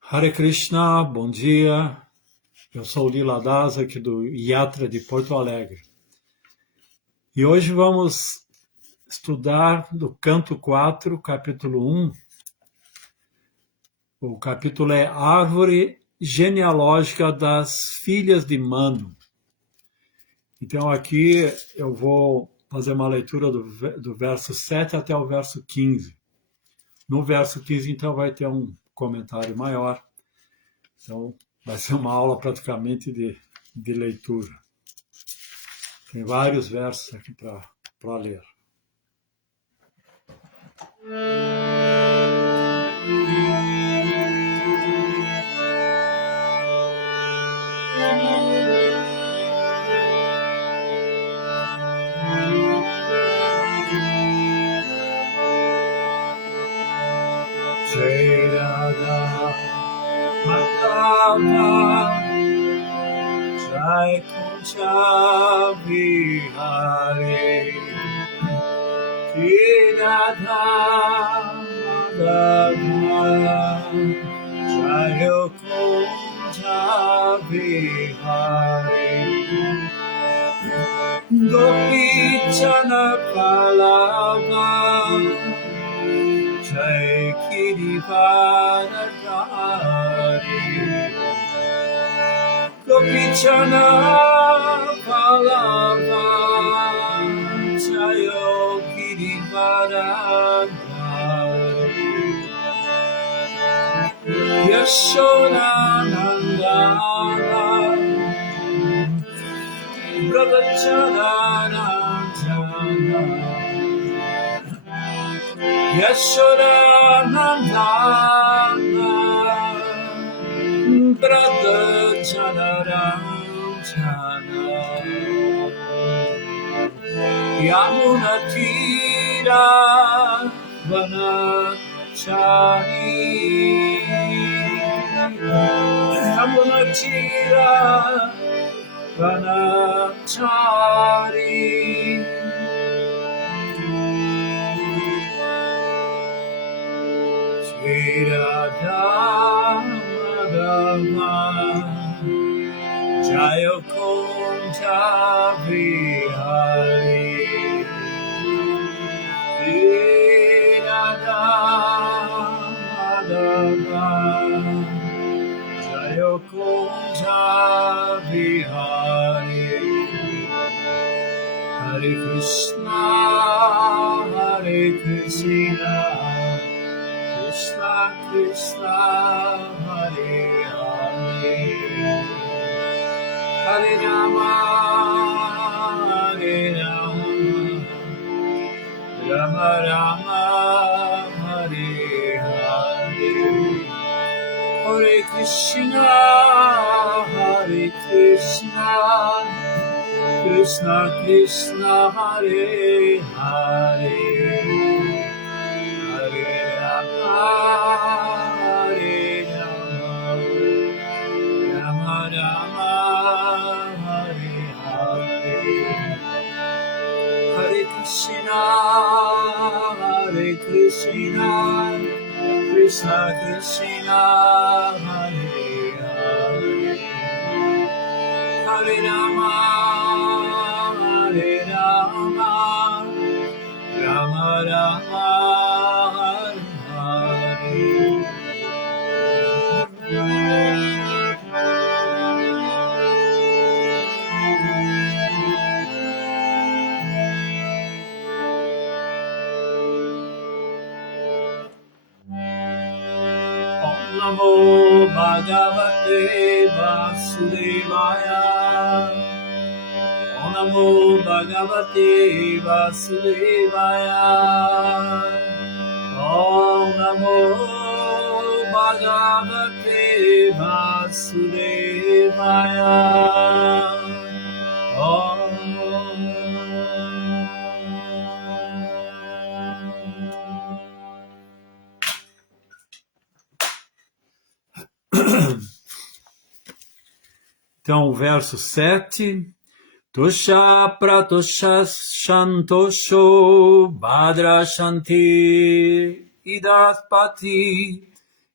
Hare Krishna, bom dia. Eu sou o Lila Das, aqui do Yatra de Porto Alegre. E hoje vamos estudar do canto 4, capítulo 1. O capítulo é Árvore Genealógica das Filhas de Manu. Então aqui eu vou fazer uma leitura do verso 7 até o verso 15. No verso 15, então, vai ter um comentário maior. Então, vai ser uma aula praticamente de leitura. Tem vários versos aqui para ler. Jai Radha Madhava Jai Kunja Vihari Jai Radha Madhava Jai Kunja Vihari Gopi Chana Palava Jai Kirivara Gopi Chana Palava Jayo Kirivara Yashoda Nandana Brahmacharya Jana Yashoda Nandana Brahmacharya Jana Yamuna Tira Vanachari Yamuna Tira Vanachari Shri Radha Madhava Jaya Kunja Vihari Shri Radha Madhava Jaya Kunja Vihari Hare Krishna Hare Krishna Krishna Krishna Hare Hare Hare Rama Hare Rama Rama Rama Hare Hare Hare Krishna Hare Krishna Krishna Krishna Hare Hare Hare Rama Hare Rama Rama Rama Hare Hare Hare Krishna Krishna Krishna Hare Hare Hare Rama Hare Rama Rama Rama Namo Bhagavate Vasudevaya Om Namo Bhagavate Vasudevaya Om Namo Bhagavate Vasudevaya Om Então, o verso 7. Tosha pratosha shantosho badra shanti idaspati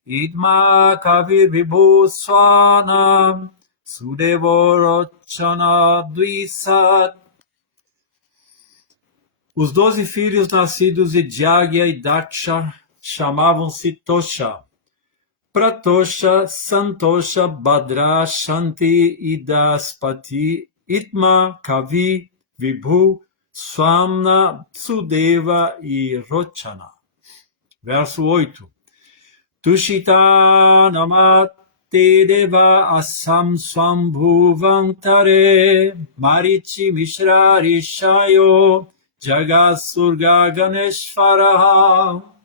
Idma Kavi Vibhu Swana Sudevorochana Dvisat. Os 12 filhos nascidos de Jagya e Daksha chamavam-se Tosha, Pratosha, Santosha, Badra, Shanti, Idaspati, Itma, Kavi, Vibhu, Swamna, Sudeva e Rochana. Verso 8. Tushita namate deva asam swambhuvantare marichi mishra rishayo jagasurga ganeshvaraha.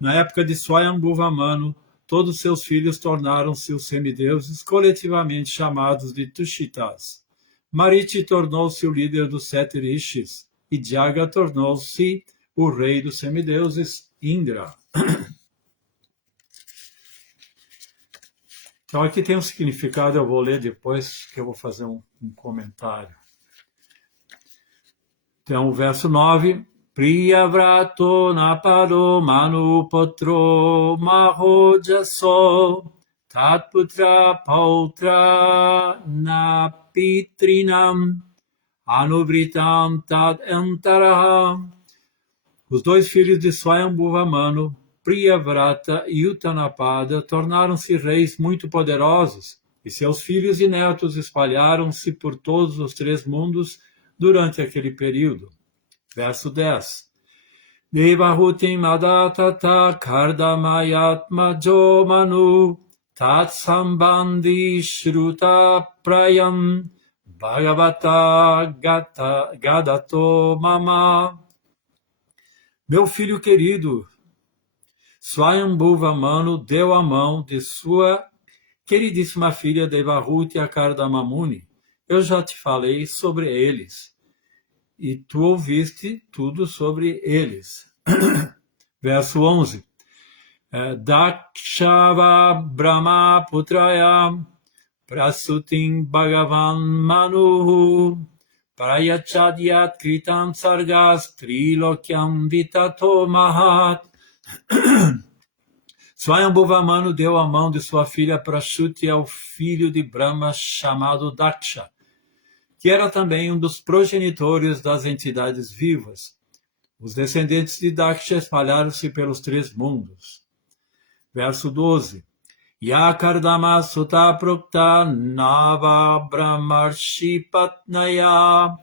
Na época de Swayambhuva Manu, todos seus filhos tornaram-se os semideuses, coletivamente chamados de Tushitas. Marichi tornou-se o líder dos 7 rishis, e Jaga tornou-se o rei dos semideuses, Indra. Então aqui tem um significado, eu vou ler depois, que eu vou fazer um comentário. Então, o verso 9... Priyavrato napado manupatro mahojaso tatputra pautra napitrinam anubritam tad antaraha. Os 2 filhos de Swayambhuva Manu, Priyavrata e Utanapada, tornaram-se reis muito poderosos, e seus filhos e netos espalharam-se por todos os 3 mundos durante aquele período. Verso 10. Devahutim adatata kardamayatma jomanu tatsambandhi shruta prayam bhagavata gadato mama. Meu filho querido, Swayambhuva Manu deu a mão de sua queridíssima filha Devahuti a Kardamamuni. Eu já te falei sobre eles. E tu ouviste tudo sobre eles. Verso 11. Dakshava Brahma Putraya Prasutim Bhagavan Manuhu Prayachadyat Kritam Sargas Trilokyam Vitato Mahat. Swayambhuva Manu deu a mão de sua filha Prasuti ao filho de Brahma chamado Daksha, que era também um dos progenitores das entidades vivas. Os descendentes de Daksha espalharam-se pelos 3 mundos. Verso 12. Yakardama sutta prokta nava brahmarshi patnaya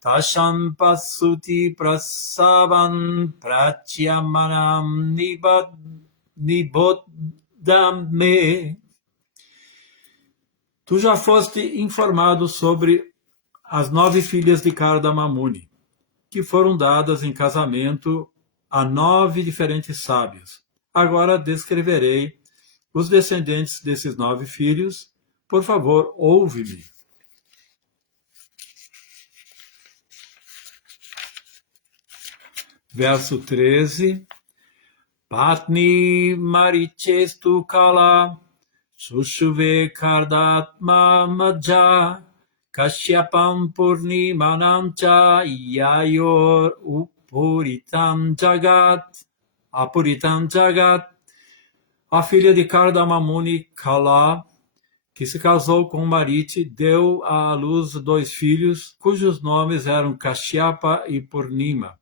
tasham pasuti prasavan pratyamanam nibodame. Tu já foste informado sobre as 9 filhas de Kardamamuni, que foram dadas em casamento a 9 diferentes sábios. Agora descreverei os descendentes desses 9 filhos. Por favor, ouve-me. Verso 13. Patni marichestu kala sushuve kardatma majja Kashyapam Purnimanamcha Yayor Upuritam Jagat. Apuritam Jagat. A filha de Kardamamuni, Kala, que se casou com Mariti, deu à luz 2 filhos, cujos nomes eram Kashyapa e Purnima.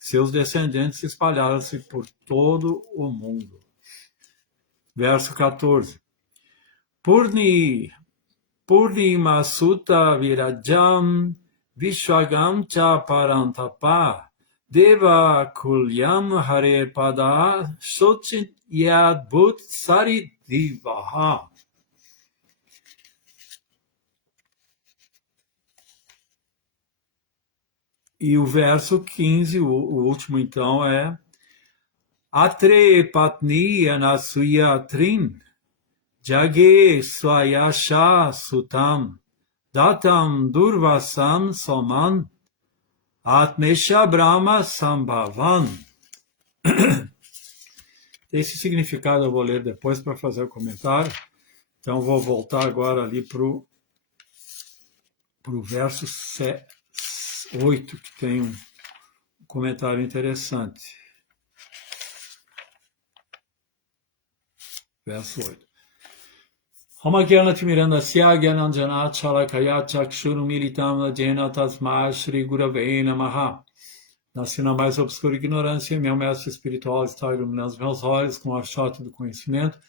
Seus descendentes espalharam-se por todo o mundo. Verso 14. Purnima Sutta Virajam Vishwagam Cha Parantapa Deva Kulyam Hare Pada Sochit Yad Bhut Saridivaha. E o verso 15, o último então, é Atre Patni Anasuya Trin Jage Swayasha Sutam Datam Durvasan Soman Atmesha Brahma Sambhavan. Esse significado eu vou ler depois para fazer o comentário. Então vou voltar agora ali para o verso 8, que tem um comentário interessante. verso 8. Hamagyana Timirandasya Gyananjana Chalakaya Chakshuru Militam Jena Tasma Shri Gurave Namaha. Nasci na mais obscura ignorância, meu mestre espiritual está iluminando os meus olhos com a chota do conhecimento,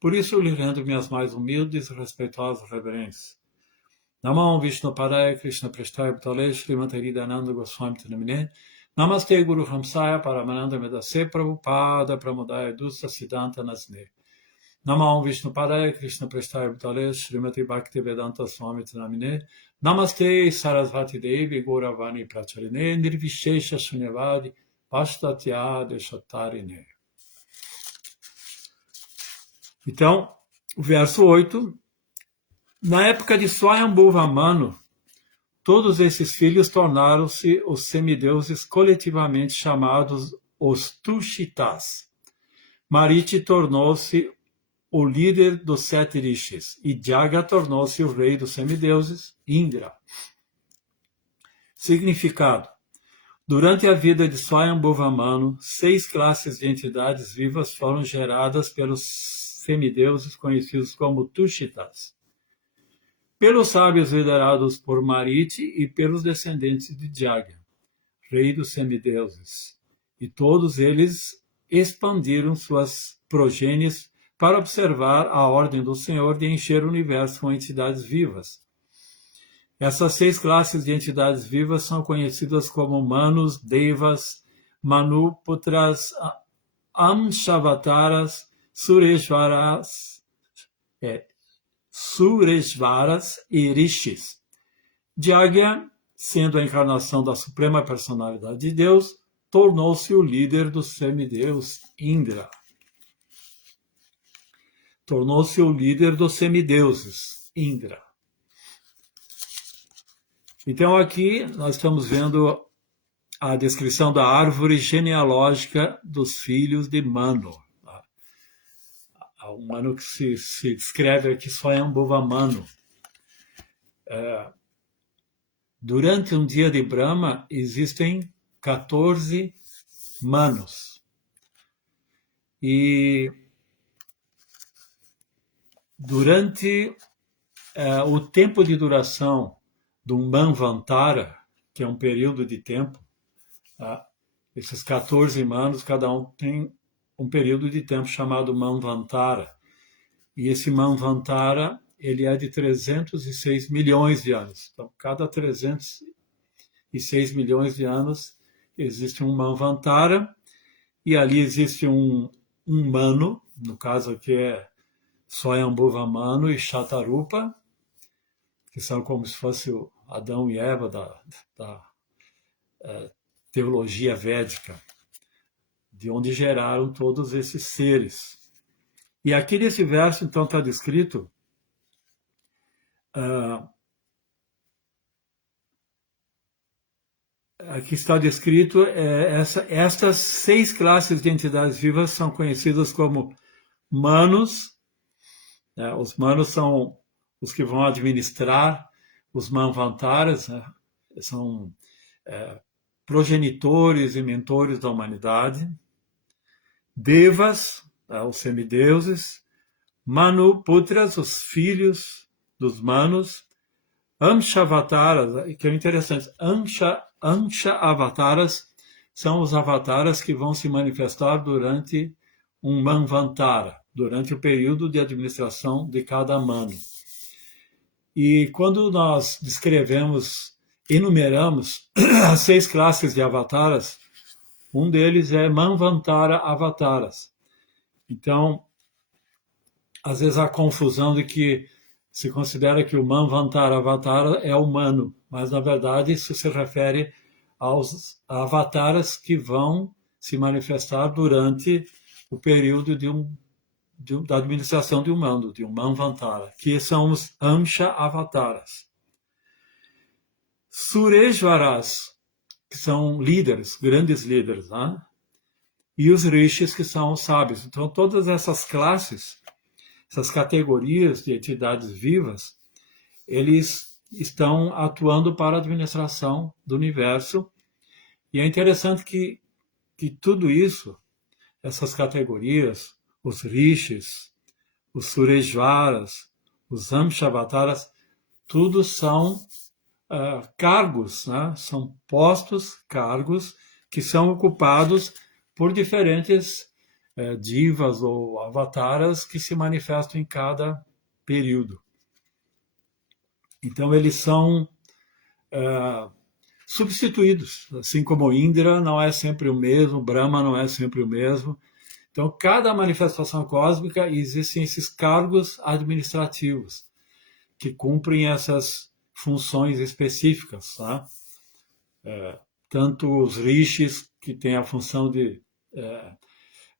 por isso eu lhe rendo minhas mais humildes e respeitosas reverências. Namam Vishnu Padaya Krishna Prestaya Bhutale Srimati Hridayananda Goswami Namine. Namaste Guru Hamsaya Paramananda Medase Prabhupada Pramodaya Dusta Siddhanta Nasne. Namam Vishnu Padaya Krishna Prestaya Bhutale Srimati Bhakti Vedanta Swami Namine. Namaste Sarasvati Devi Gauravani Pracharine Nirvishesha Shunyavadi Pastatya Deshatarine. Então, o verso 8. Na época de Swayambhuva Manu, todos esses filhos tornaram-se os semideuses coletivamente chamados os Tushitas. Mariti tornou-se o líder dos 7 rishis, e Jaga tornou-se o rei dos semideuses, Indra. Significado: durante a vida de Swayambhuva Manu, 6 classes de entidades vivas foram geradas pelos semideuses conhecidos como Tushitas, pelos sábios liderados por Mariti e pelos descendentes de Jaga, rei dos semideuses, e todos eles expandiram suas progênies para observar a ordem do Senhor de encher o universo com entidades vivas. Essas 6 classes de entidades vivas são conhecidas como Manus, Devas, Manuputras, Amshavataras, Sureshvaras e Rishis. Jagya, sendo a encarnação da Suprema Personalidade de Deus, tornou-se o líder do semideus Indra. Tornou-se o líder dos semideuses, Indra. Então aqui nós estamos vendo a descrição da árvore genealógica dos filhos de Manu. O Manu que se descreve aqui Swayambhuva Manu. Durante um dia de Brahma existem 14 Manus. E durante o tempo de duração do Manvantara, que é um período de tempo, esses 14 Manus, cada um tem um período de tempo chamado Manvantara. E esse Manvantara, ele é de 306 milhões de anos. Então, cada 306 milhões de anos existe um Manvantara, e ali existe um Manu, no caso aqui é Swayambhuva Manu e Shatarupa, que são como se fosse o Adão e Eva da teologia védica, de onde geraram todos esses seres. E aqui nesse verso, então, está descrito aqui está descrito estas 6 classes de entidades vivas são conhecidas como Manus. Os Manus são os que vão administrar os Manvantaras, são progenitores e mentores da humanidade. Devas, os semideuses. Manuputras, os filhos dos Manus. Amshavataras, que é interessante, Amsha-avataras são os avataras que vão se manifestar durante um Manvantara, durante o período de administração de cada Manu. E quando nós enumeramos as 6 classes de avataras, um deles é Manvantara Avataras. Então, às vezes há confusão de que se considera que o Manvantara Avatara é humano, mas na verdade isso se refere aos avataras que vão se manifestar durante o período da administração de um Manu, de um Manvantara, que são os Amsha Avataras. Sureshvaras, que são líderes, grandes líderes, né? E os Rishis, que são os sábios. Então, todas essas classes, essas categorias de entidades vivas, eles estão atuando para a administração do universo. E é interessante que tudo isso, essas categorias, os rishis, os Sureshvaras, os Amshavataras, tudo são cargos, né? São postos, cargos, que são ocupados por diferentes divas ou avataras que se manifestam em cada período. Então, eles são substituídos, assim como Indra não é sempre o mesmo, Brahma não é sempre o mesmo. Então, cada manifestação cósmica existem esses cargos administrativos que cumprem essas funções específicas, tá? Tanto os rishis, que têm a função de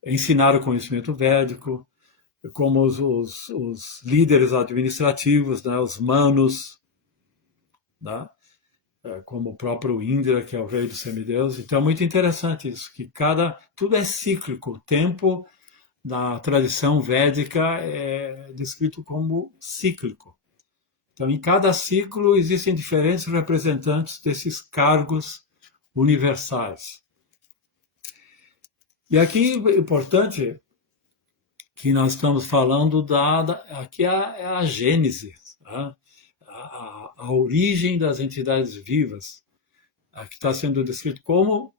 ensinar o conhecimento védico, como os líderes administrativos, né? Os manos, né? Como o próprio Indra, que é o rei dos semideus. Então é muito interessante isso, que tudo é cíclico. O tempo na tradição védica é descrito como cíclico. Então, em cada ciclo existem diferentes representantes desses cargos universais. E aqui é importante que nós estamos falando aqui é a gênese, tá? A origem das entidades vivas. Aqui está sendo descrito como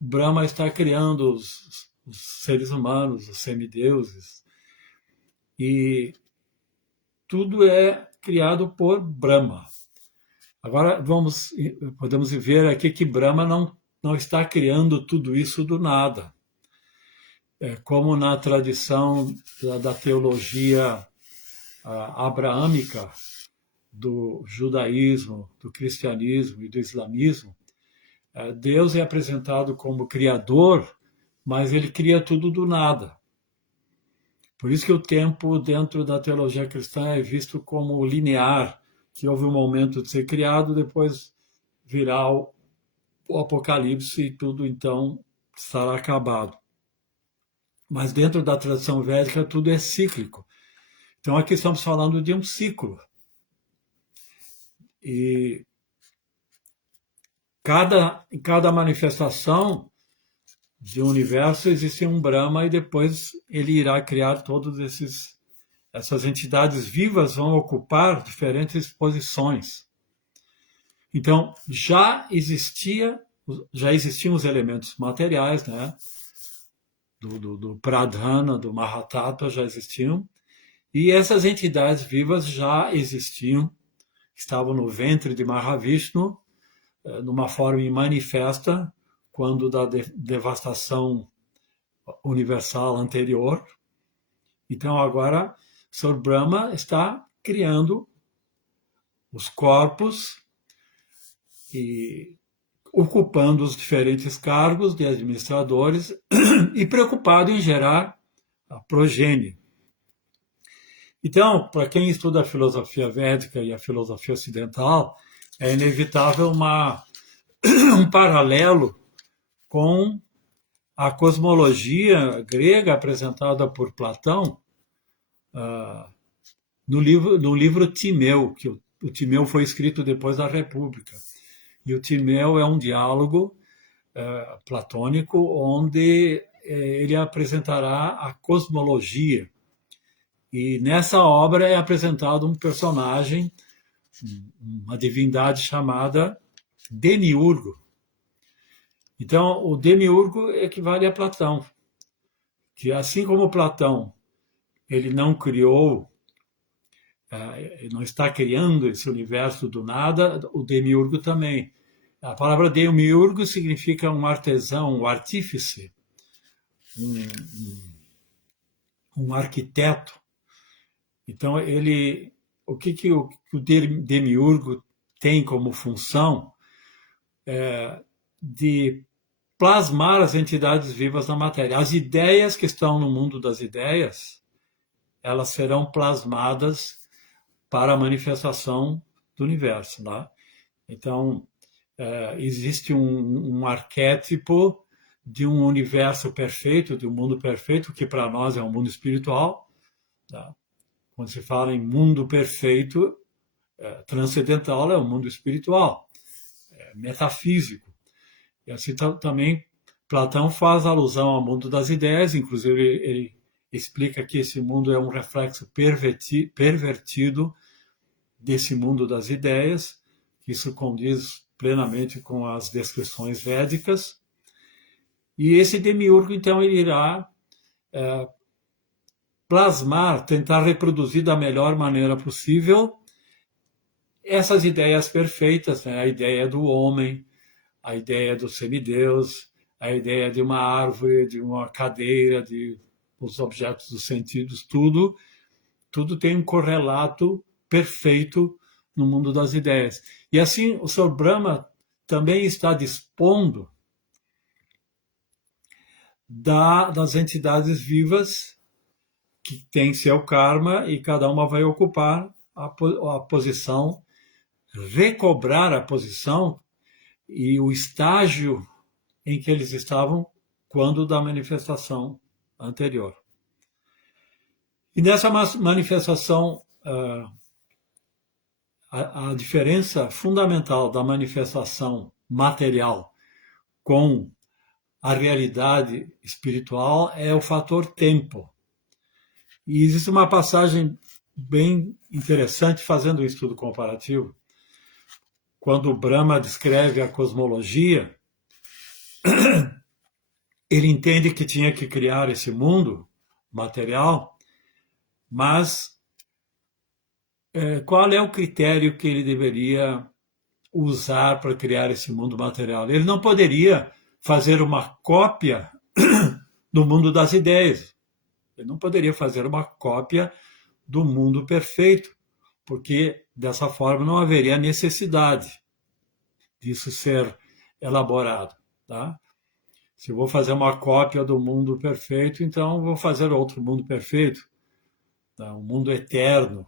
Brahma está criando os seres humanos, os semideuses. E tudo é criado por Brahma. Agora podemos ver aqui que Brahma não está criando tudo isso do nada. Como na tradição da teologia abraâmica, do judaísmo, do cristianismo e do islamismo, Deus é apresentado como criador, mas ele cria tudo do nada. Por isso que o tempo dentro da teologia cristã é visto como linear, que houve um momento de ser criado, depois virá o Apocalipse e tudo então estará acabado. Mas dentro da tradição védica tudo é cíclico. Então aqui estamos falando de um ciclo. E em cada manifestação de um universo existe um Brahma e depois ele irá criar todos essas entidades vivas vão ocupar diferentes posições. Então já existiam os elementos materiais, né? Do Pradhana, do Mahatattva já existiam, e essas entidades vivas já existiam, estavam no ventre de Mahavishnu, numa forma manifesta, quando da devastação universal anterior. Então agora, Sr. Brahma está criando os corpos e ocupando os diferentes cargos de administradores e preocupado em gerar a progênie. Então, para quem estuda a filosofia védica e a filosofia ocidental, é inevitável um paralelo com a cosmologia grega apresentada por Platão no livro Timeu, que o Timeu foi escrito depois da República. E o Timeu é um diálogo platônico onde ele apresentará a cosmologia. E nessa obra é apresentado um personagem, uma divindade chamada Demiurgo. Então, o Demiurgo equivale a Platão, que assim como Platão, ele não criou, não está criando esse universo do nada, o Demiurgo também. A palavra Demiurgo significa um artesão, um artífice, um arquiteto. Então, o que o Demiurgo tem como função de plasmar as entidades vivas na matéria. As ideias que estão no mundo das ideias, elas serão plasmadas para a manifestação do universo. Né? Então, existe um arquétipo de um universo perfeito, de um mundo perfeito, que para nós é um mundo espiritual. Tá? Quando se fala em mundo perfeito, transcendental é o mundo espiritual, metafísico. E assim também Platão faz alusão ao mundo das ideias, inclusive ele explica que esse mundo é um reflexo pervertido desse mundo das ideias. Isso condiz plenamente com as descrições védicas. E esse demiurgo, então, ele irá plasmar, tentar reproduzir da melhor maneira possível essas ideias perfeitas, né? A ideia do homem, a ideia do semideus, a ideia de uma árvore, de uma cadeira, de os objetos dos sentidos, tudo tem um correlato perfeito no mundo das ideias. E assim, o Sr. Brahma também está dispondo das entidades vivas que têm seu karma e cada uma vai ocupar a posição, recobrar a posição e o estágio em que eles estavam quando da manifestação anterior. E nessa manifestação, a diferença fundamental da manifestação material com a realidade espiritual é o fator tempo. E existe uma passagem bem interessante fazendo um estudo comparativo. Quando o Brahma descreve a cosmologia, ele entende que tinha que criar esse mundo material, mas qual é o critério que ele deveria usar para criar esse mundo material? Ele não poderia fazer uma cópia do mundo das ideias. Ele não poderia fazer uma cópia do mundo perfeito, porque dessa forma não haveria necessidade disso ser elaborado. Tá? Se eu vou fazer uma cópia do mundo perfeito, então vou fazer outro mundo perfeito, tá? Um mundo eterno,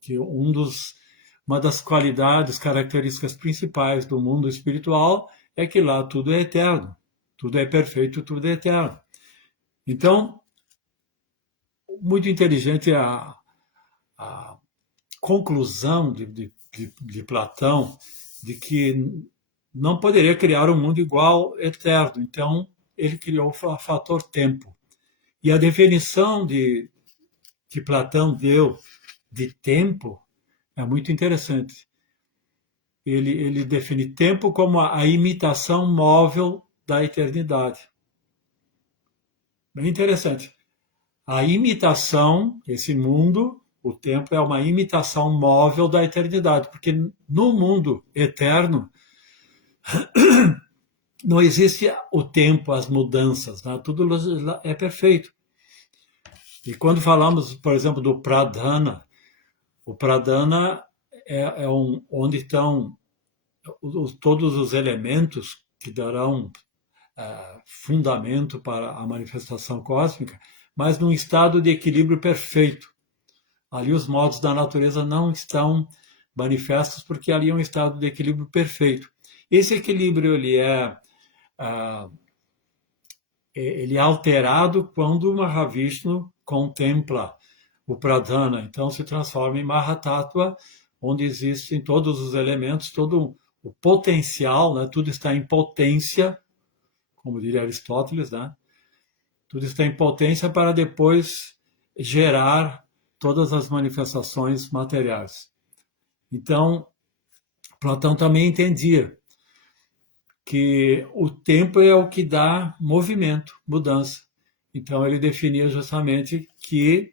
que uma das qualidades, características principais do mundo espiritual é que lá tudo é eterno, tudo é perfeito, tudo é eterno. Então, muito inteligente a conclusão de Platão de que não poderia criar um mundo igual, eterno. Então, ele criou o fator tempo. E a definição que Platão deu de tempo é muito interessante. Ele define tempo como a imitação móvel da eternidade. Bem interessante. A imitação, esse mundo, o tempo é uma imitação móvel da eternidade, porque no mundo eterno não existe o tempo, as mudanças, né? Tudo é perfeito. E quando falamos, por exemplo, do Pradhana, o Pradhana é onde estão todos os elementos que darão fundamento para a manifestação cósmica, mas num estado de equilíbrio perfeito. Ali os modos da natureza não estão manifestos porque ali é um estado de equilíbrio perfeito. Esse equilíbrio ele é alterado quando o Mahavishnu contempla o Pradhana, então se transforma em Mahatattva, onde existem todos os elementos, todo o potencial, né? Tudo está em potência, como diria Aristóteles, né? Tudo está em potência para depois gerar todas as manifestações materiais. Então, Platão também entendia que o tempo é o que dá movimento, mudança. Então, ele definia justamente que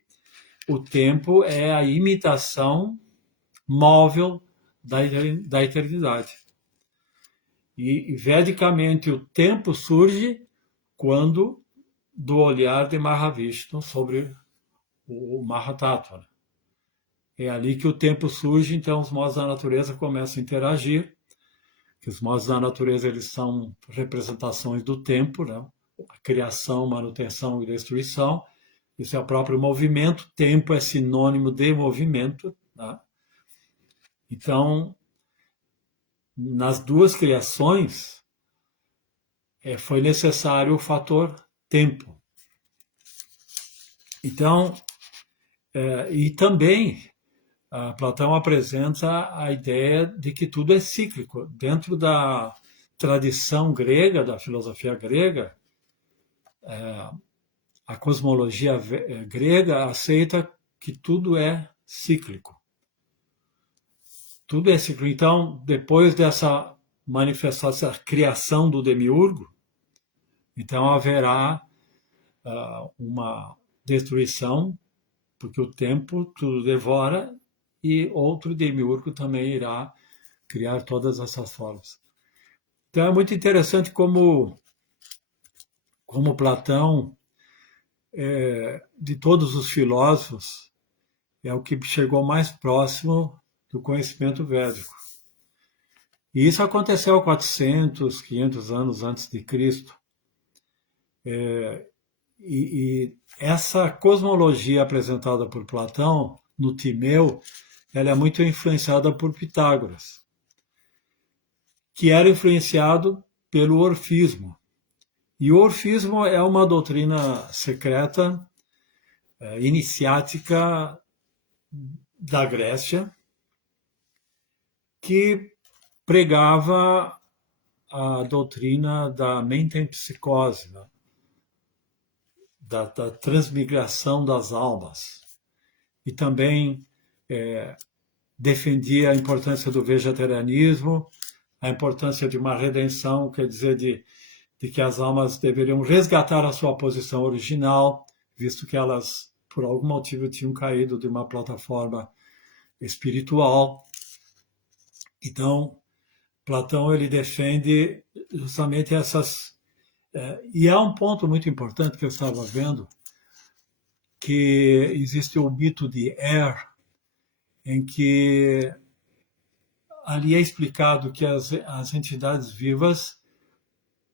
o tempo é a imitação móvel da eternidade. E, vedicamente, o tempo surge quando do olhar de Mahavishnu sobre o Mahatattva. É ali que o tempo surge, então os modos da natureza começam a interagir, que os modos da natureza eles são representações do tempo, né? A criação, manutenção e destruição, isso é o próprio movimento, tempo é sinônimo de movimento, né? Então, nas duas criações, foi necessário o fator tempo. Então, e também Platão apresenta a ideia de que tudo é cíclico. Dentro da tradição grega, da filosofia grega, a cosmologia grega aceita que tudo é cíclico. Tudo é cíclico. Então, depois dessa manifestação, essa criação do demiurgo, então haverá uma destruição, porque o tempo tudo devora, e outro demiurgo também irá criar todas essas formas. Então é muito interessante como Platão, de todos os filósofos, é o que chegou mais próximo do conhecimento védico. E isso aconteceu 400, 500 anos antes de Cristo. E essa cosmologia apresentada por Platão no Timeu, ela é muito influenciada por Pitágoras, que era influenciado pelo orfismo. E o orfismo é uma doutrina secreta, iniciática da Grécia, que pregava a doutrina da metempsicose, né? da transmigração das almas. E também defendia a importância do vegetarianismo, a importância de uma redenção, quer dizer, de que as almas deveriam resgatar a sua posição original, visto que elas, por algum motivo, tinham caído de uma plataforma espiritual. Então, Platão ele defende justamente essas... e há um ponto muito importante que eu estava vendo, que existe o mito de em que ali é explicado que as entidades vivas,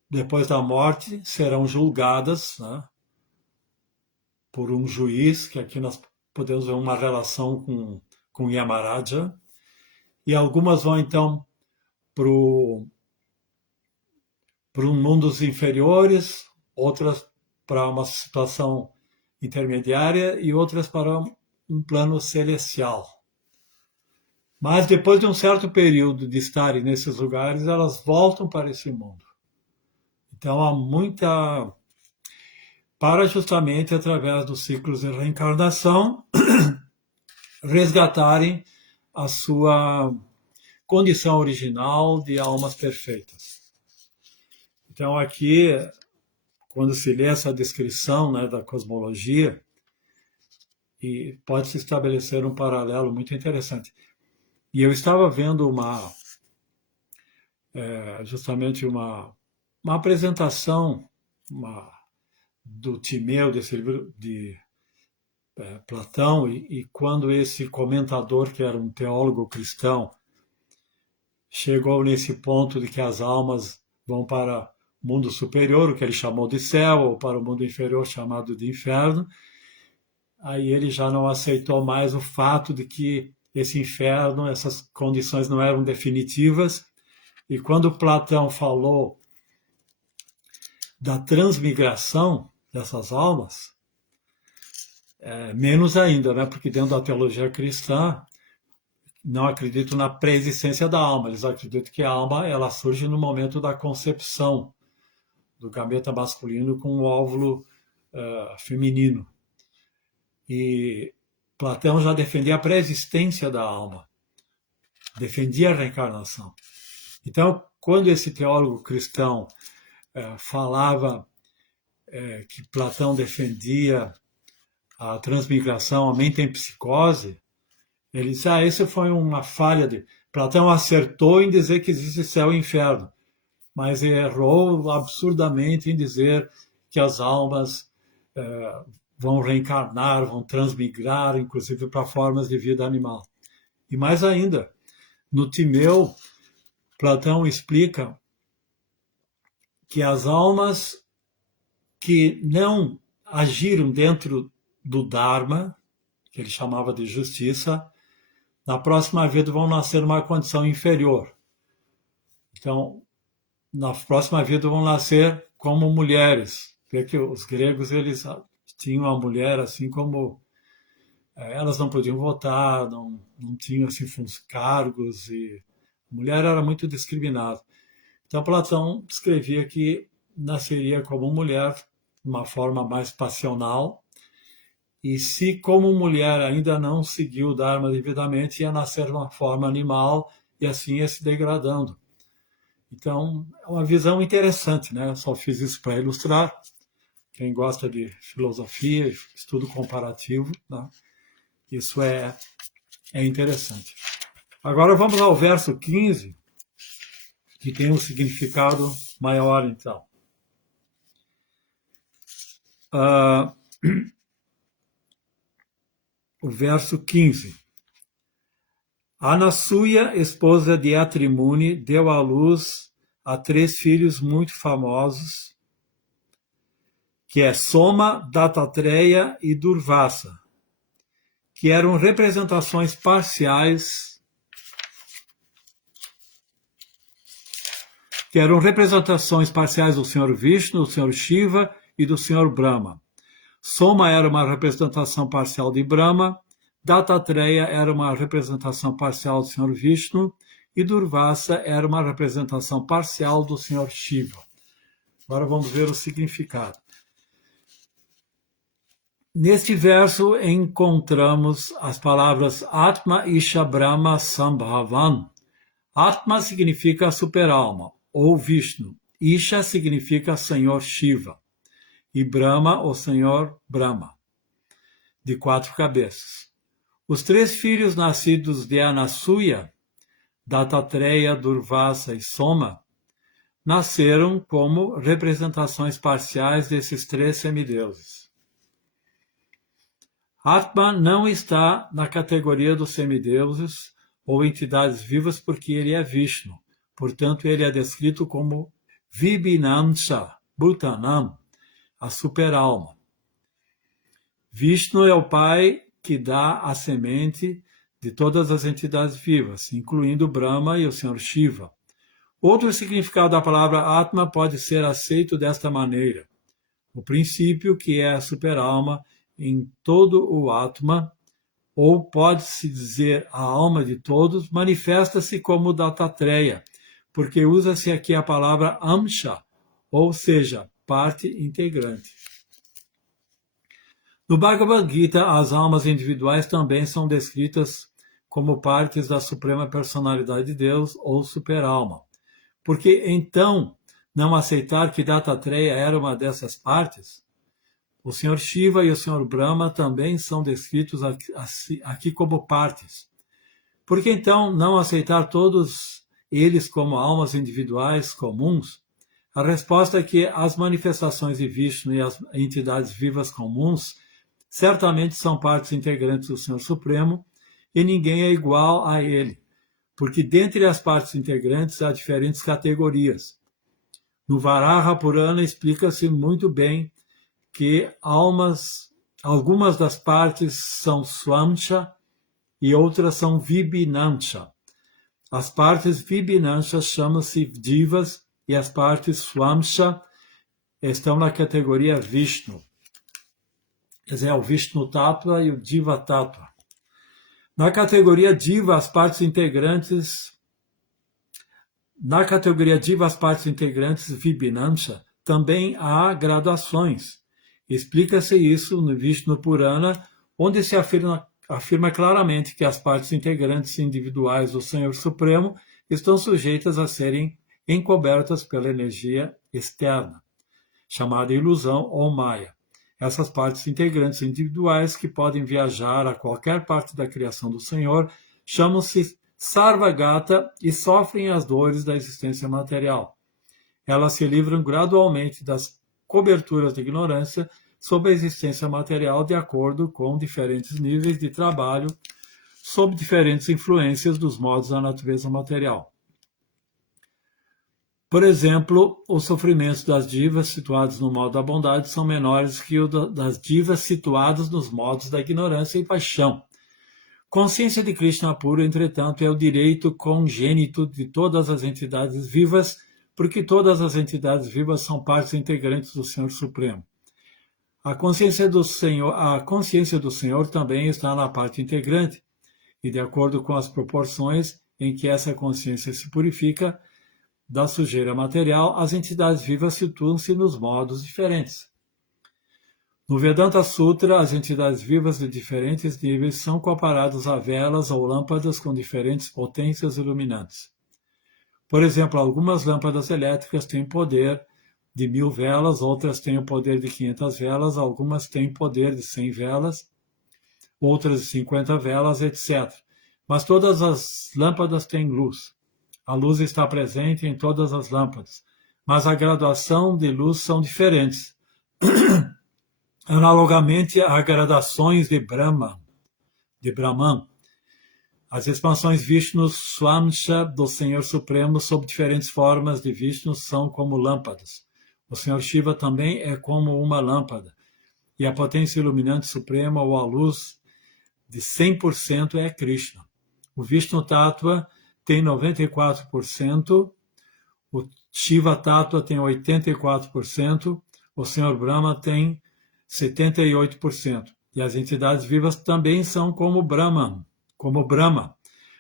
depois da morte, serão julgadas, né, por um juiz, que aqui nós podemos ver uma relação com Yamaraja, e algumas vão então para mundos inferiores, outras para uma situação intermediária e outras para um plano celestial. Mas depois de um certo período de estarem nesses lugares, elas voltam para esse mundo. Então há muita... para justamente, através dos ciclos de reencarnação, resgatarem a sua condição original de almas perfeitas. Então aqui, quando se lê essa descrição, né, da cosmologia, e pode-se estabelecer um paralelo muito interessante. E eu estava vendo justamente uma apresentação do Timeu, desse livro de Platão, e quando esse comentador, que era um teólogo cristão, chegou nesse ponto de que as almas vão para o mundo superior, o que ele chamou de céu, ou para o mundo inferior, chamado de inferno, aí ele já não aceitou mais o fato de que esse inferno, essas condições não eram definitivas, e quando Platão falou da transmigração dessas almas, menos ainda, né? Porque dentro da teologia cristã não acreditam na pré-existência da alma, eles acreditam que a alma ela surge no momento da concepção do gameta masculino com o óvulo feminino. E Platão já defendia a pré-existência da alma, defendia a reencarnação. Então, quando esse teólogo cristão falava que Platão defendia a transmigração, a metempsicose, ele disse, isso foi uma falha de... Platão acertou em dizer que existe céu e inferno, mas errou absurdamente em dizer que as almas vão reencarnar, vão transmigrar, inclusive para formas de vida animal. E mais ainda, no Timeu, Platão explica que as almas que não agiram dentro do Dharma, que ele chamava de justiça, na próxima vida vão nascer numa condição inferior. Então, na próxima vida vão nascer como mulheres. Porque os gregos eles tinham a mulher assim como... elas não podiam votar, não tinham assim, cargos, e a mulher era muito discriminada. Então, Platão escrevia que nasceria como mulher uma forma mais passional, e se como mulher ainda não seguiu o Dharma devidamente, ia nascer de uma forma animal e assim ia se degradando. Então, é uma visão interessante, né? Eu só fiz isso para ilustrar. Quem gosta de filosofia, estudo comparativo, né? Isso é interessante. Agora vamos ao verso 15, que tem um significado maior, então. O verso 15. Anasuya, esposa de Atrimuni, deu à luz a 3 filhos muito famosos, que é Soma, Dattatreya e Durvasa, que eram representações parciais do Senhor Vishnu, do Senhor Shiva e do Senhor Brahma. Soma era uma representação parcial de Brahma, Dattatreya era uma representação parcial do Senhor Vishnu e Durvasa era uma representação parcial do Senhor Shiva. Agora vamos ver o significado. Neste verso encontramos as palavras Atma Isha Brahma Sambhavan. Atma significa super-alma, ou Vishnu. Isha significa Senhor Shiva. E Brahma, o Senhor Brahma, de 4 cabeças. Os 3 filhos nascidos de Anasuya, Dattatreya, Durvasa e Soma, nasceram como representações parciais desses 3 semideuses. Atma não está na categoria dos semideuses ou entidades vivas porque ele é Vishnu. Portanto, ele é descrito como Vibhinamsa Bhutanam, a super-alma. Vishnu é o pai que dá a semente de todas as entidades vivas, incluindo Brahma e o Senhor Shiva. Outro significado da palavra Atma pode ser aceito desta maneira. O princípio, que é a super-alma em todo o Atma, ou pode-se dizer a alma de todos, manifesta-se como Dattatreya, porque usa-se aqui a palavra Amsha, ou seja, parte integrante. No Bhagavad Gita, as almas individuais também são descritas como partes da Suprema Personalidade de Deus ou super-alma. Porque então não aceitar que Dattatreya era uma dessas partes? O Senhor Shiva e o Senhor Brahma também são descritos aqui como partes. Por que então não aceitar todos eles como almas individuais comuns? A resposta é que as manifestações de Vishnu e as entidades vivas comuns certamente são partes integrantes do Senhor Supremo e ninguém é igual a ele, porque dentre as partes integrantes há diferentes categorias. No Varaha Purana explica-se muito bem que algumas das partes são Swamsha e outras são Vibhinamsha. As partes Vibhinamsha chamam-se Divas e as partes Swamsha estão na categoria Vishnu. Quer dizer, é o Vishnu Tattva e o Diva Tattva. Na categoria Diva, as partes integrantes Vibhinamsha também há graduações. Explica-se isso no Vishnu Purana, onde se afirma claramente que as partes integrantes individuais do Senhor Supremo estão sujeitas a serem encobertas pela energia externa, chamada ilusão ou Maya. Essas partes integrantes individuais que podem viajar a qualquer parte da criação do Senhor chamam-se Sarvagata e sofrem as dores da existência material. Elas se livram gradualmente das coberturas de ignorância sobre a existência material de acordo com diferentes níveis de trabalho, sob diferentes influências dos modos da natureza material. Por exemplo, os sofrimentos das divas situadas no modo da bondade são menores que os das divas situadas nos modos da ignorância e paixão. Consciência de Krishna puro, entretanto, é o direito congênito de todas as entidades vivas, porque todas as entidades vivas são partes integrantes do Senhor Supremo. A consciência do Senhor também está na parte integrante, e de acordo com as proporções em que essa consciência se purifica da sujeira material, as entidades vivas situam-se nos modos diferentes. No Vedanta Sutra, as entidades vivas de diferentes níveis são comparadas a velas ou lâmpadas com diferentes potências iluminantes. Por exemplo, algumas lâmpadas elétricas têm poder de 1000 velas, outras têm o poder de 500 velas, algumas têm poder de 100 velas, outras de 50 velas, etc. Mas todas as lâmpadas têm luz. A luz está presente em todas as lâmpadas, mas a graduação de luz são diferentes. Analogamente a gradações de Brahman, as expansões Vishnu Swamsha do Senhor Supremo sob diferentes formas de Vishnu são como lâmpadas. O Senhor Shiva também é como uma lâmpada. E a potência iluminante suprema ou a luz de 100% é Krishna. O Vishnu Tattva tem 94%, o Shiva Tattva tem 84%, o Senhor Brahma tem 78%. E as entidades vivas também são como Brahma,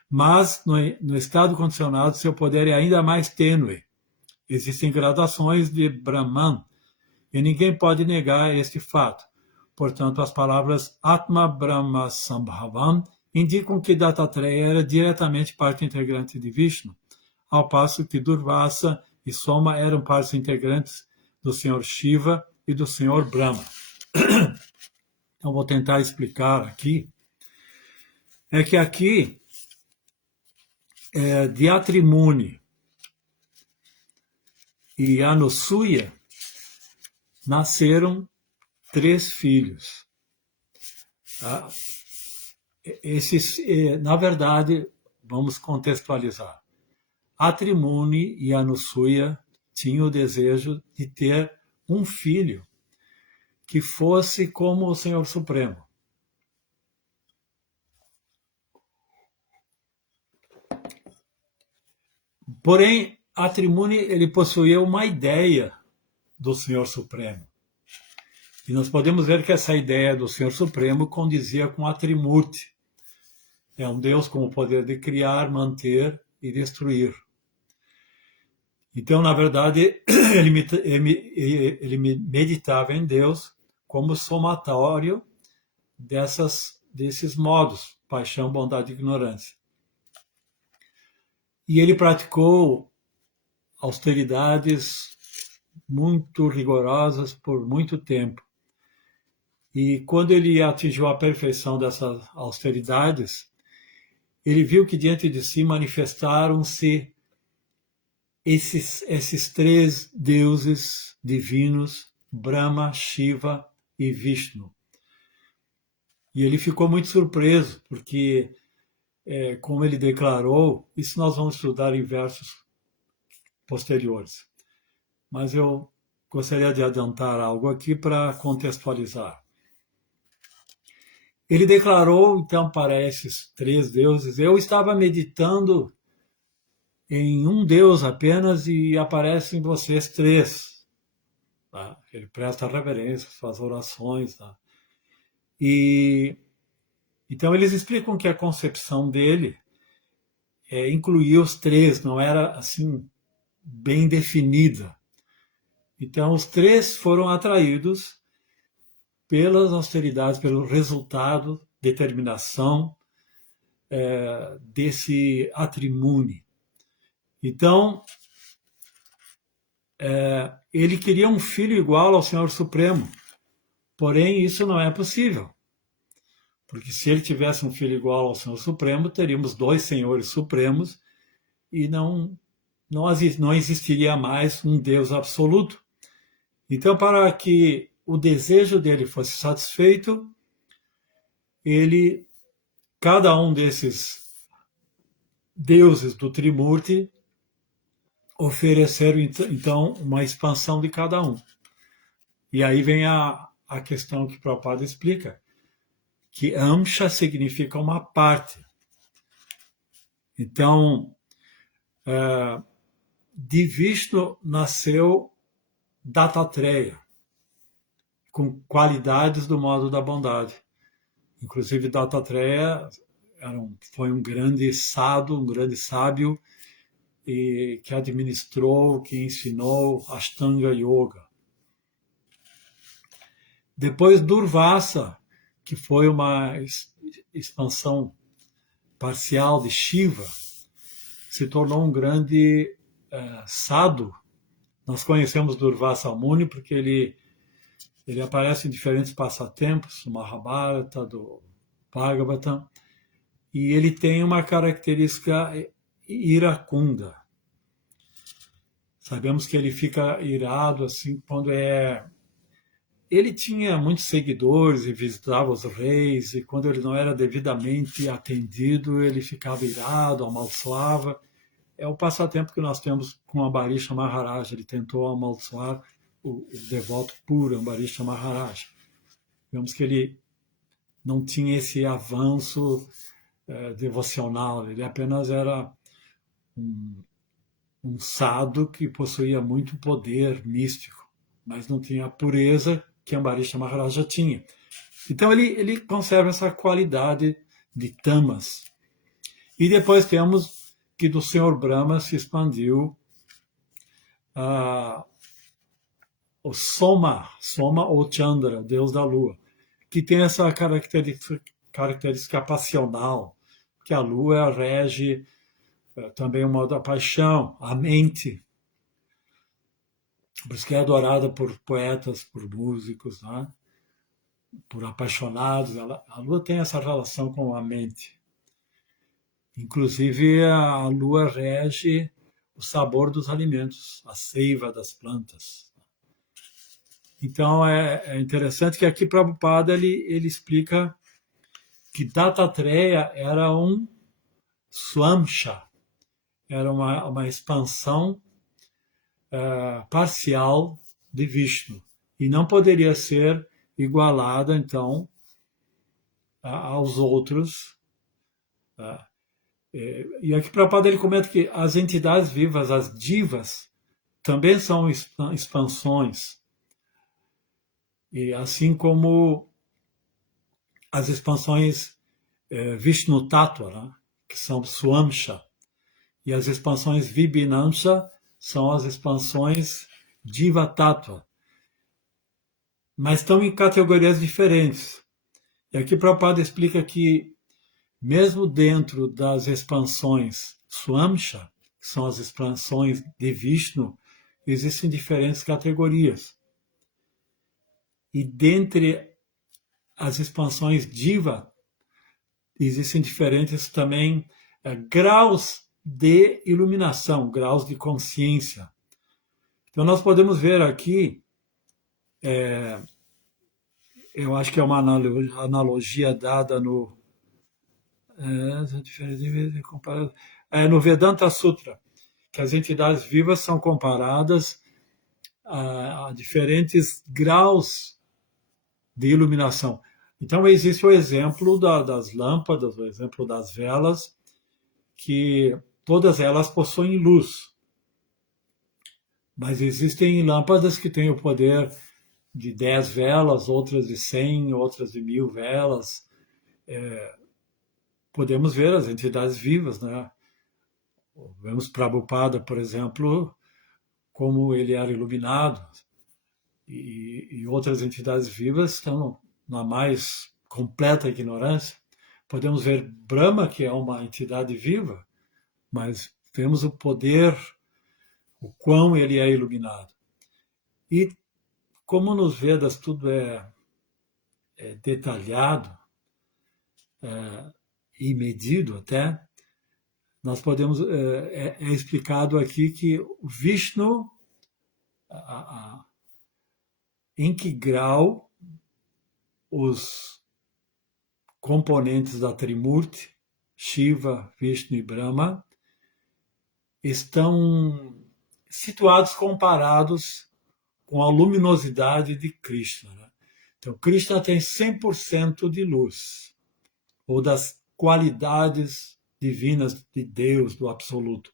mas no estado condicionado seu poder é ainda mais tênue. Existem gradações de Brahman e ninguém pode negar este fato. Portanto, as palavras Atma Brahma Sambhavam indicam que Dattatreya era diretamente parte integrante de Vishnu, ao passo que Durvasa e Soma eram partes integrantes do Senhor Shiva e do Senhor Brahma. Então, vou tentar explicar aqui. É que aqui, de Atrimuni e Anusuya, nasceram 3 filhos. Tá? Esses, na verdade, vamos contextualizar. Atrimuni e Anusuya tinham o desejo de ter um filho que fosse como o Senhor Supremo. Porém, Atrimuni ele possuía uma ideia do Senhor Supremo. E nós podemos ver que essa ideia do Senhor Supremo condizia com Atrimurti. É um Deus com o poder de criar, manter e destruir. Então, na verdade, ele meditava em Deus como somatório desses modos, paixão, bondade e ignorância. E ele praticou austeridades muito rigorosas por muito tempo. E quando ele atingiu a perfeição dessas austeridades, ele viu que diante de si manifestaram-se esses 3 deuses divinos, Brahma, Shiva e Vishnu. E ele ficou muito surpreso, porque, como ele declarou, isso nós vamos estudar em versos posteriores. Mas eu gostaria de adiantar algo aqui para contextualizar. Ele declarou, então, para esses 3 deuses, eu estava meditando em um Deus apenas e aparecem vocês 3. Tá? Ele presta reverência, faz orações. Tá? E então eles explicam que a concepção dele incluía os 3, não era assim bem definida. Então os 3 foram atraídos pelas austeridades, pelo resultado, determinação desse Atrimuni. Então, ele queria um filho igual ao Senhor Supremo, porém isso não é possível. Porque se ele tivesse um filho igual ao Senhor Supremo, teríamos 2 senhores supremos e não existiria mais um Deus absoluto. Então, para que o desejo dele fosse satisfeito, cada um desses deuses do Trimurti ofereceram, então, uma expansão de cada um. E aí vem a questão que Prabhupada explica, que Amsha significa uma parte. Então, de Vishnu nasceu Dattatreya, com qualidades do modo da bondade. Inclusive, Dattatreya foi um grande sadhu, um grande sábio, e que administrou, que ensinou Ashtanga Yoga. Depois Durvasa, que foi uma expansão parcial de Shiva, se tornou um grande sadhu. Nós conhecemos Durvasa Muni porque ele aparece em diferentes passatempos, do Mahabharata, do Bhagavatam, e ele tem uma característica iracunda. Sabemos que ele fica irado assim quando ele tinha muitos seguidores e visitava os reis, e quando ele não era devidamente atendido, ele ficava irado, amaldiçoava. É o passatempo que nós temos com Ambarisha Maharaj. Ele tentou amaldiçoar o devoto puro Ambarisha Maharaj. Vemos que ele não tinha esse avanço devocional, ele apenas era um sadhu que possuía muito poder místico, mas não tinha a pureza que Ambarisha Maharaj já tinha. Então ele conserva essa qualidade de tamas. E depois temos que do Senhor Brahma se expandiu o Soma ou Chandra, o deus da lua, que tem essa característica passional, que a lua rege também o modo da paixão, a mente. Por isso que é adorada por poetas, por músicos, né? Por apaixonados. A lua tem essa relação com a mente. Inclusive, a lua rege o sabor dos alimentos, a seiva das plantas. Então, é interessante que aqui Prabhupada ele explica que Dattatreya era um swamsha, era uma expansão parcial de Vishnu, e não poderia ser igualada, então, aos outros. E aqui Prabhupada ele comenta que as entidades vivas, as divas, também são expansões. E assim como as expansões Vishnu Tattva, né, que são Swamsha, e as expansões Vibhinamsha são as expansões Diva Tattva, mas estão em categorias diferentes. E aqui Prabhupada explica que, mesmo dentro das expansões Swamsha, que são as expansões de Vishnu, existem diferentes categorias. E dentre as expansões Diva, existem diferentes também graus de iluminação, graus de consciência. Então nós podemos ver aqui, eu acho que é uma analogia dada no Vedanta Sutra, que as entidades vivas são comparadas a diferentes graus de iluminação. Então existe o exemplo das lâmpadas, o exemplo das velas, que todas elas possuem luz. Mas existem lâmpadas que têm o poder de 10 velas, outras de 100, outras de 1000 velas. Podemos ver as entidades vivas, né? Vemos Prabhupada, por exemplo, como ele era iluminado, e outras entidades vivas estão na mais completa ignorância. Podemos ver Brahma, que é uma entidade viva, mas vemos o poder, o quão ele é iluminado. E como nos Vedas tudo é detalhado e medido até, nós podemos é explicado aqui que o Vishnu, em que grau os componentes da Trimurti, Shiva, Vishnu e Brahma, estão situados comparados com a luminosidade de Krishna. Né? Então, Krishna tem 100% de luz, ou das qualidades divinas de Deus, do Absoluto.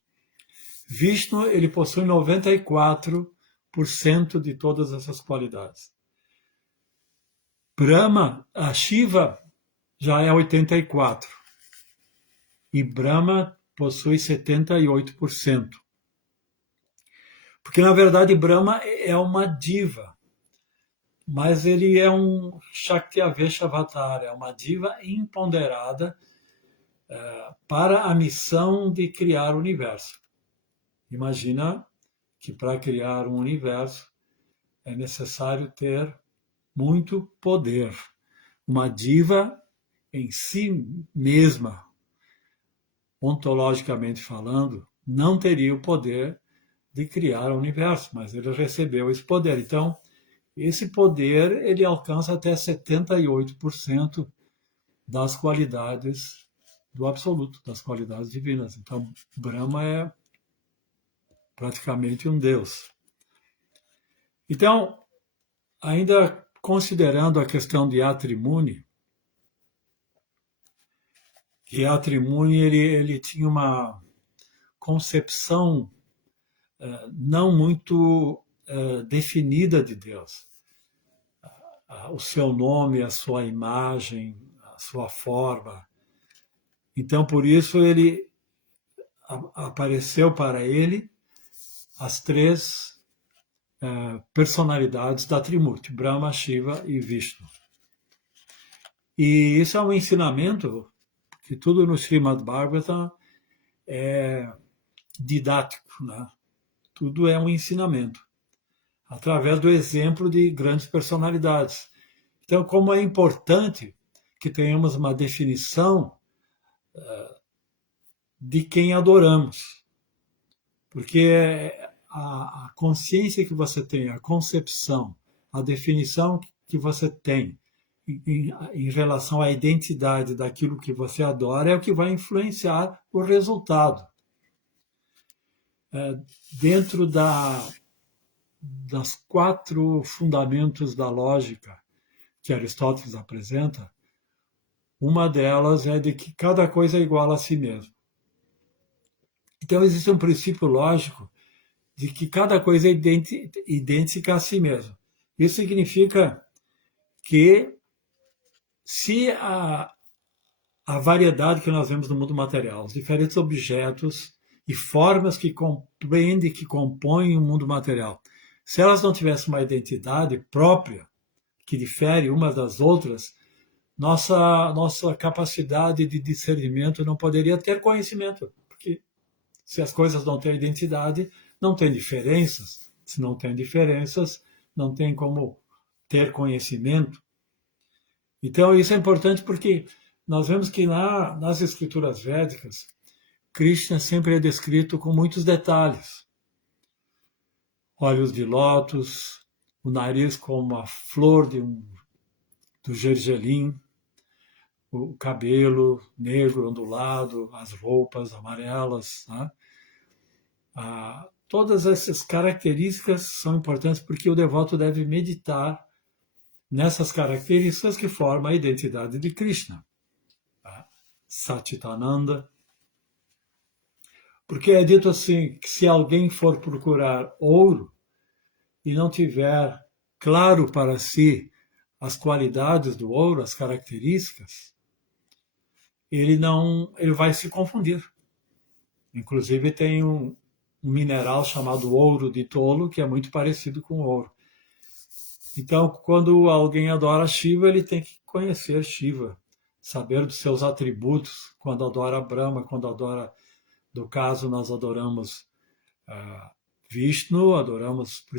Vishnu, ele possui 94% de todas essas qualidades. Brahma, a Shiva, já é 84%. E Brahma possui 78%. Porque, na verdade, Brahma é uma diva. mas ele é um Shaktiavesha Avatar, é uma diva empoderada para a missão de criar o universo. Imagina que para criar um universo é necessário ter muito poder. Uma diva em si mesma, ontologicamente falando, não teria o poder de criar o universo, mas ele recebeu esse poder. Então, esse poder ele alcança até 78% das qualidades do absoluto, das qualidades divinas. Então, Brahma é praticamente um deus. Então, ainda considerando a questão de Atri-Muni, que Atri-Muni ele tinha uma concepção não muito definida de Deus. O seu nome, a sua imagem, a sua forma. Então, por isso, ele apareceu para ele as três personalidades da Trimurti, Brahma, Shiva e Vishnu. E isso é um ensinamento que tudo no Srimad Bhagavatam é didático, né? Tudo é um ensinamento, através do exemplo de grandes personalidades. Então, como é importante que tenhamos uma definição de quem adoramos, porque a consciência que você tem, a concepção, a definição que você tem em relação à identidade daquilo que você adora é o que vai influenciar o resultado. Dentro das 4 fundamentos da lógica que Aristóteles apresenta, uma delas é de que cada coisa é igual a si mesmo. Então, existe um princípio lógico de que cada coisa é idêntica a si mesmo. Isso significa que se a variedade que nós vemos no mundo material, os diferentes objetos e formas que compreendem, que compõem o mundo material, se elas não tivessem uma identidade própria, que difere umas das outras, nossa capacidade de discernimento não poderia ter conhecimento, porque se as coisas não têm identidade, não tem diferenças. Se não tem diferenças, não tem como ter conhecimento. Então, isso é importante porque nós vemos que nas escrituras védicas, Krishna sempre é descrito com muitos detalhes. Olhos de lótus, o nariz como a flor do gergelim, o cabelo negro ondulado, as roupas amarelas. Né? Todas essas características são importantes porque o devoto deve meditar nessas características que formam a identidade de Krishna. Satchitananda. Porque é dito assim, que se alguém for procurar ouro e não tiver claro para si as qualidades do ouro, as características, ele vai se confundir. Inclusive tem um mineral chamado ouro de tolo, que é muito parecido com ouro. Então, quando alguém adora Shiva, ele tem que conhecer Shiva, saber dos seus atributos. Quando adora Brahma, quando adora, no caso, nós adoramos Vishnu,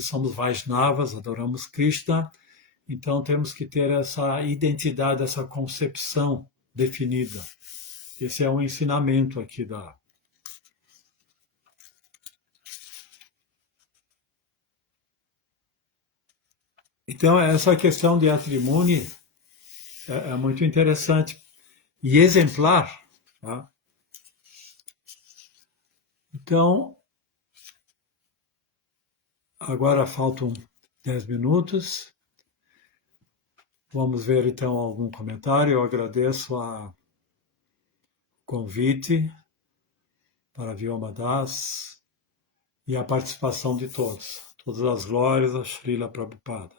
somos Vaishnavas, adoramos Krishna. Então, temos que ter essa identidade, essa concepção definida. Esse é um ensinamento aqui da... Então, essa questão de Atri-Muni é muito interessante e exemplar. Tá? Então, agora faltam 10 minutos. Vamos ver, então, algum comentário. Eu agradeço o convite para Vyoma Das e a participação de todos. Todas as glórias a Srila Prabhupada.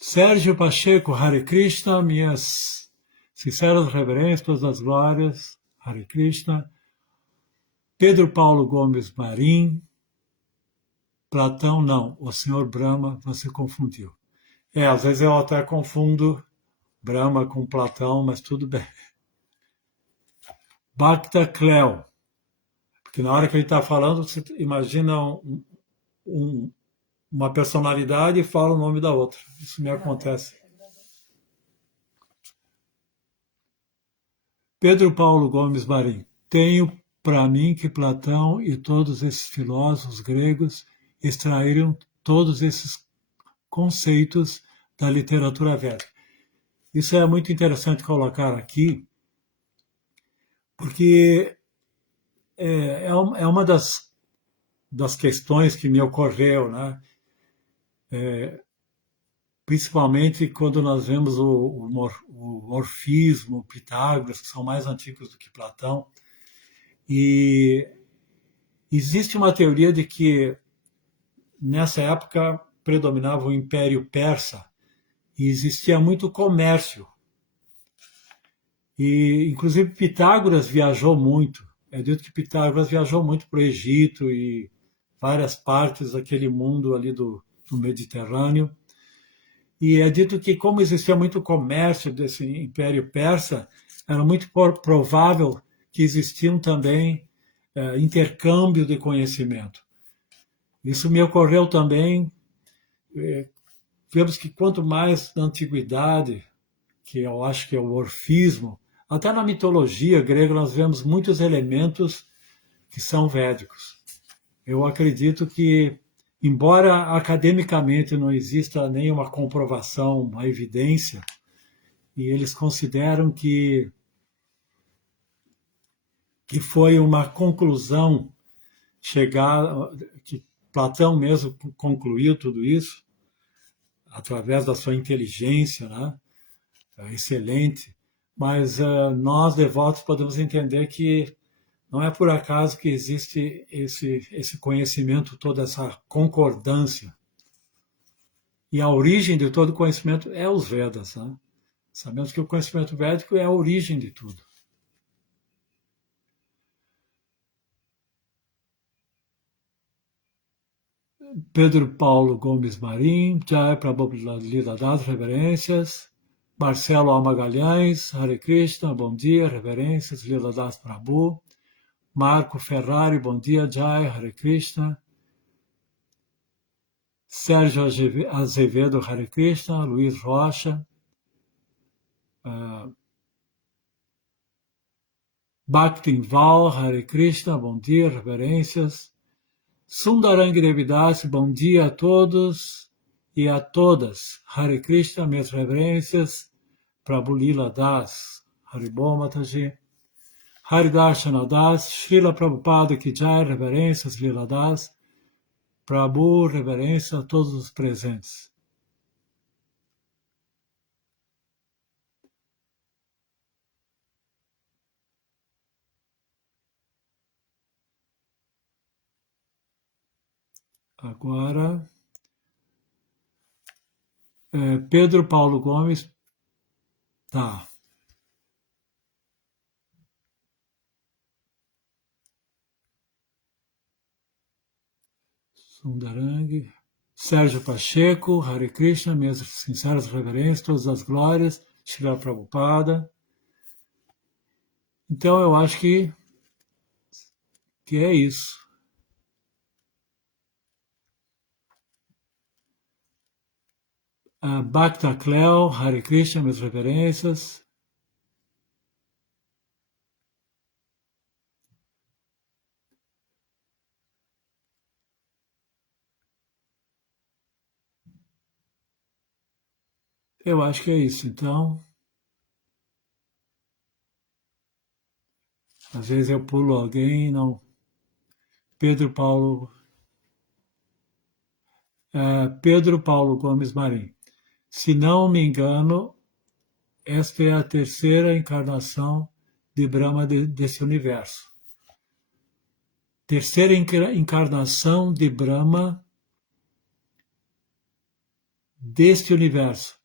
Sérgio Pacheco, Hare Krishna, minhas sinceras reverências, todas as glórias, Hare Krishna. Pedro Paulo Gomes Marim, Platão, não. O senhor Brahma, você confundiu. Às vezes eu até confundo Brahma com Platão, mas tudo bem. Bhakta Cleo. Porque na hora que ele está falando, você imagina um, uma personalidade e fala o nome da outra. Isso me acontece. Pedro Paulo Gomes Marim. Tenho para mim que Platão e todos esses filósofos gregos extraíram todos esses conceitos da literatura védica. Isso é muito interessante colocar aqui, porque é uma das questões que me ocorreu, né? Principalmente quando nós vemos o morfismo, Pitágoras, que são mais antigos do que Platão. E existe uma teoria de que nessa época predominava o Império Persa e existia muito comércio. E, inclusive, Pitágoras viajou muito. É dito que Pitágoras viajou muito para o Egito e várias partes daquele mundo ali do Mediterrâneo. E é dito que, como existia muito comércio desse Império Persa, era muito provável que existiam também intercâmbio de conhecimento. Isso me ocorreu também. Vemos que quanto mais na antiguidade, que eu acho que é o orfismo, até na mitologia grega nós vemos muitos elementos que são védicos. Eu acredito que, embora academicamente não exista nenhuma comprovação, uma evidência, e eles consideram que foi uma conclusão chegar, que Platão mesmo concluiu tudo isso, através da sua inteligência, né? Excelente, mas nós, devotos, podemos entender que não é por acaso que existe esse conhecimento, toda essa concordância. E a origem de todo conhecimento é os Vedas. Né? Sabemos que o conhecimento védico é a origem de tudo. Pedro Paulo Gomes Marim, Jai Prabhupada Lila das reverências. Marcelo A. Magalhães, Hare Krishna, bom dia, reverências, Lila das Prabhu. Marco Ferrari, bom dia, Jai, Hare Krishna. Sérgio Azevedo, Hare Krishna. Luiz Rocha. Bhaktinval, Hare Krishna, bom dia, reverências. Sundarangi Devidas, bom dia a todos e a todas. Hare Krishna, minhas reverências. Prabhu Lila Das, Haribol Mataji. Haridarshana Das, Srila Prabhupada Ki Jai, reverências, Lila Das. Prabhu, reverência a todos os presentes. Agora, Pedro Paulo Gomes, tá. Sundarangi. Sérgio Pacheco, Hare Krishna, minhas sinceras reverências, todas as glórias, Srila Prabhupada. Então, eu acho que é isso. Bhakta Cleo, Hare Krishna, minhas reverências. Eu acho que é isso. Então, às vezes eu pulo alguém, não. Pedro Paulo Gomes Marim. Se não me engano, esta é a terceira encarnação de Brahma desse universo. Terceira encarnação de Brahma deste universo.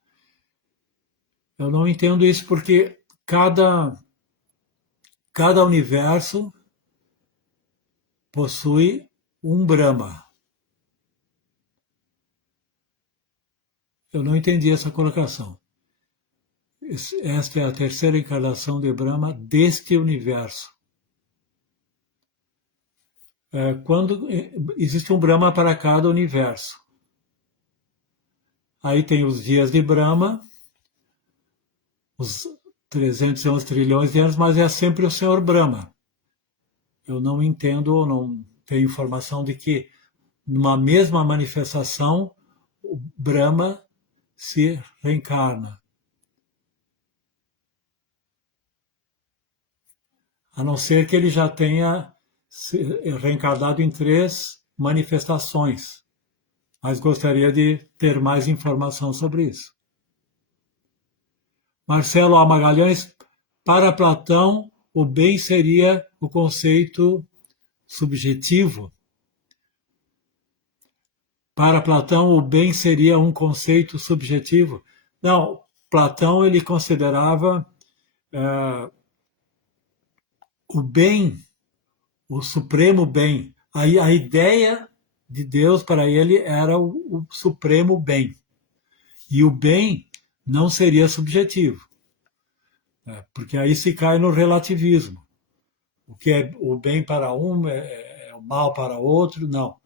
Eu não entendo isso porque cada universo possui um Brahma. Eu não entendi essa colocação. Esta é a terceira encarnação de Brahma deste universo. Quando existe um Brahma para cada universo. Aí tem os dias de Brahma, os 311 trilhões de anos, mas é sempre o Senhor Brahma. Eu não entendo ou não tenho informação de que numa mesma manifestação o Brahma se reencarna. A não ser que ele já tenha se reencarnado em 3 manifestações. Mas gostaria de ter mais informação sobre isso. Marcelo A. Magalhães, para Platão, o bem seria o conceito subjetivo. Para Platão, o bem seria um conceito subjetivo. Não, Platão ele considerava o bem, o supremo bem. A ideia de Deus para ele era o supremo bem. E o bem não seria subjetivo, porque aí se cai no relativismo. O que é o bem para um é o mal para outro, não.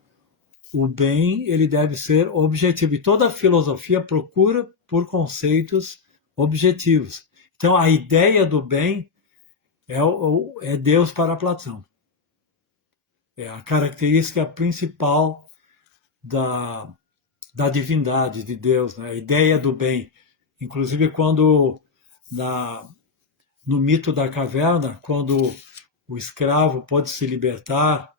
O bem ele deve ser objetivo. E toda a filosofia procura por conceitos objetivos. Então, a ideia do bem é Deus para Platão. É a característica principal da divindade de Deus, né? A ideia do bem. Inclusive, quando no mito da caverna, quando o escravo pôde se libertar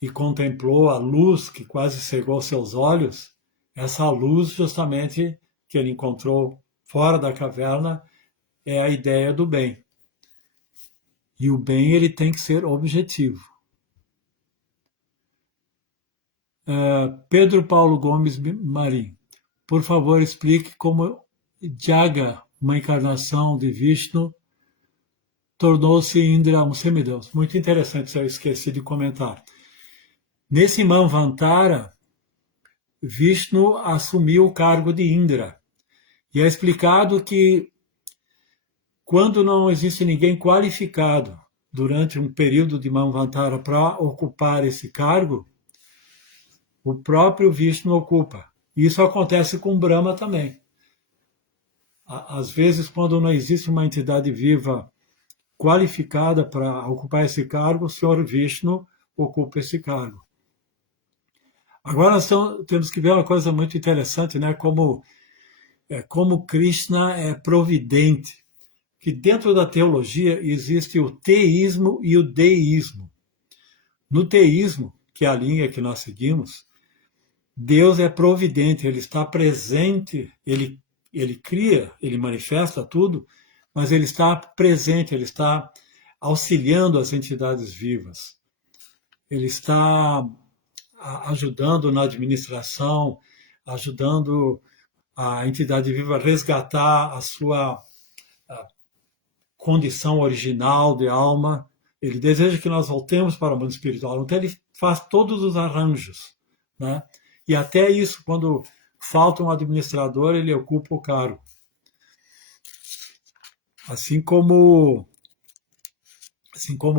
e contemplou a luz que quase cegou seus olhos, essa luz justamente que ele encontrou fora da caverna é a ideia do bem. E o bem ele tem que ser objetivo. Pedro Paulo Gomes Marim, por favor, explique como Jaga, uma encarnação de Vishnu, tornou-se Indra um semideus. Muito interessante, isso eu esqueci de comentar. Nesse Manvantara, Vishnu assumiu o cargo de Indra. E é explicado que quando não existe ninguém qualificado durante um período de Manvantara para ocupar esse cargo, o próprio Vishnu ocupa. Isso acontece com Brahma também. Às vezes, quando não existe uma entidade viva qualificada para ocupar esse cargo, o Senhor Vishnu ocupa esse cargo. Agora nós temos que ver uma coisa muito interessante, né? Como Krishna é providente. Que dentro da teologia existe o teísmo e o deísmo. No teísmo, que é a linha que nós seguimos, Deus é providente, ele está presente, ele cria, ele manifesta tudo, mas ele está presente, ele está auxiliando as entidades vivas. Ele está ajudando na administração, ajudando a entidade viva a resgatar a sua condição original de alma. Ele deseja que nós voltemos para o mundo espiritual. Então ele faz todos os arranjos, né? E até isso, quando falta um administrador, ele ocupa o cargo. Assim como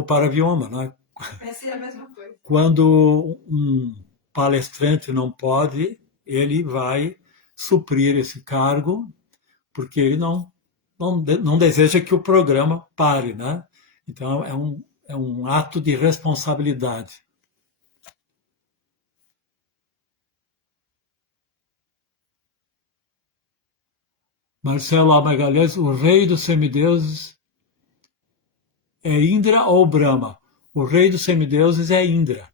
para Vioma, né? Essa é a mesma coisa. Quando um palestrante não pode, ele vai suprir esse cargo, porque ele não deseja que o programa pare, né? Então é um ato de responsabilidade. Marcelo Magalhães, o rei dos semideuses é Indra ou Brahma? O rei dos semideuses é Indra.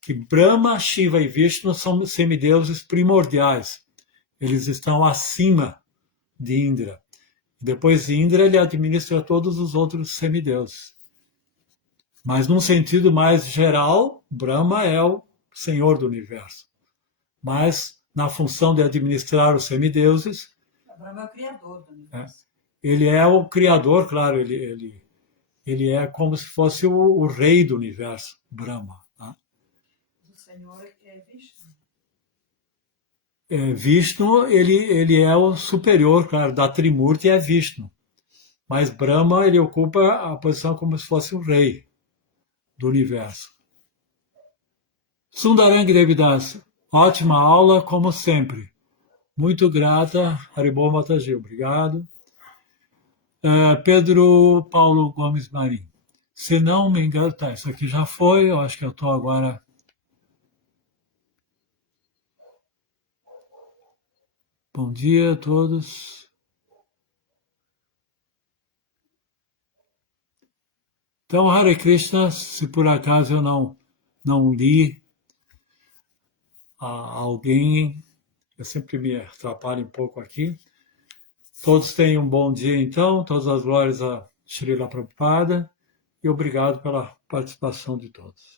Que Brahma, Shiva e Vishnu são semideuses primordiais. Eles estão acima de Indra. Depois de Indra, ele administra todos os outros semideuses. Mas num sentido mais geral, Brahma é o senhor do universo. Mas na função de administrar os semideuses, Brahma é o criador do universo. Ele é o criador, claro, ele é como se fosse o rei do universo, Brahma. Tá? O Senhor é Vishnu. Vishnu, ele é o superior, claro, da Trimurti é Vishnu. Mas Brahma, ele ocupa a posição como se fosse o rei do universo. Sundarang Devidas, ótima aula, como sempre. Muito grata, Haribol Mataji, obrigado. Pedro Paulo Gomes Marim. Se não me engano, tá, isso aqui já foi, eu acho que eu estou agora... Bom dia a todos. Então, Hare Krishna, se por acaso eu não li a alguém, eu sempre me atrapalho um pouco aqui. Todos tenham um bom dia, então. Todas as glórias a Srila Prabhupada. E obrigado pela participação de todos.